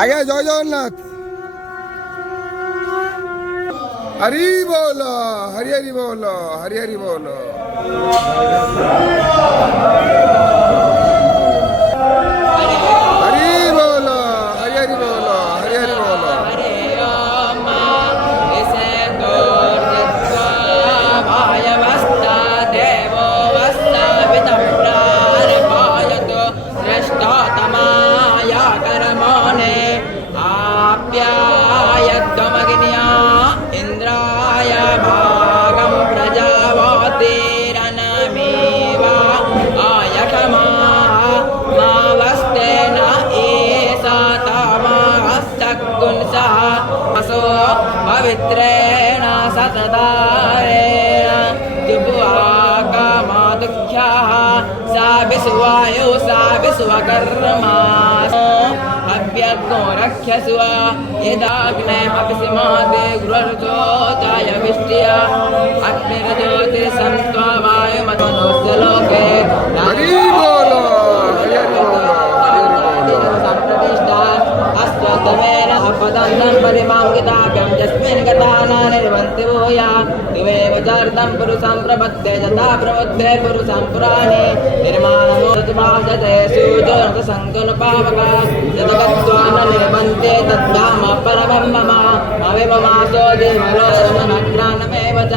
আগে জয় জগন্নাথ। হরি বল, হরি হরি বল, হরি হরি বল। হরি বল, হরি হরি বল, হরি হরি বল। इंद्राय भागं प्रजावतीरनमेवा आयकमा मावस्तेन एषा तमास्तकुंसा असो पवित्रेण सततारेण दिव्याकामादुख्याः सा विश्वायो सा विश्वकर्मा अभ्यग्नो रक्षस्व यदाग्ने अपिसिमादे गृहर्जोताय विष्टिया अग्निर्ज्योतिर्संत्वा वायुमतनोस्य लोके हरि बोल, हरि हरि बोल, हरि हरि बोल। संप्रतिष्ठा अस्त्वतमेन अपदन्तं परिमाङ्गिताभ्यं यस्मिन् गता न निर्वन्ति भूया दिवेव चार्दं पुरुषं प्रपद्ये यथा प्रपद्ये पुरुषं पुराणे निर्माणमोदभाजते सूर्योर्धसङ्कल्पावका यदगत्वा न निर्वन्ते तद्धाम परमं मम ममासो देवलोकनग्राणमेव च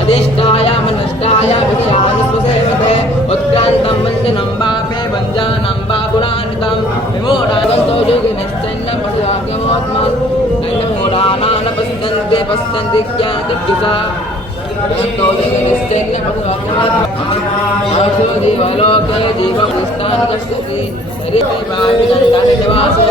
अधिष्ठाय मनुष्ठाय विषयानुस्वसेवते उत्क्रान्तं वञ्जनं वापे वञ्जानं वा पुराणितं विमूढागन्तो योगिनिश्चैन्नं पशुवाक्यमोत्मन् नैनमूढानां पश्यन्ति पश्यन्ति ज्ञानदिग्गिसा गन्तो योगिनिश्चैन्नं पशुवाक्यमोत्मन् जीवलोके जीवविस्तान् गच्छति हरिः निवासो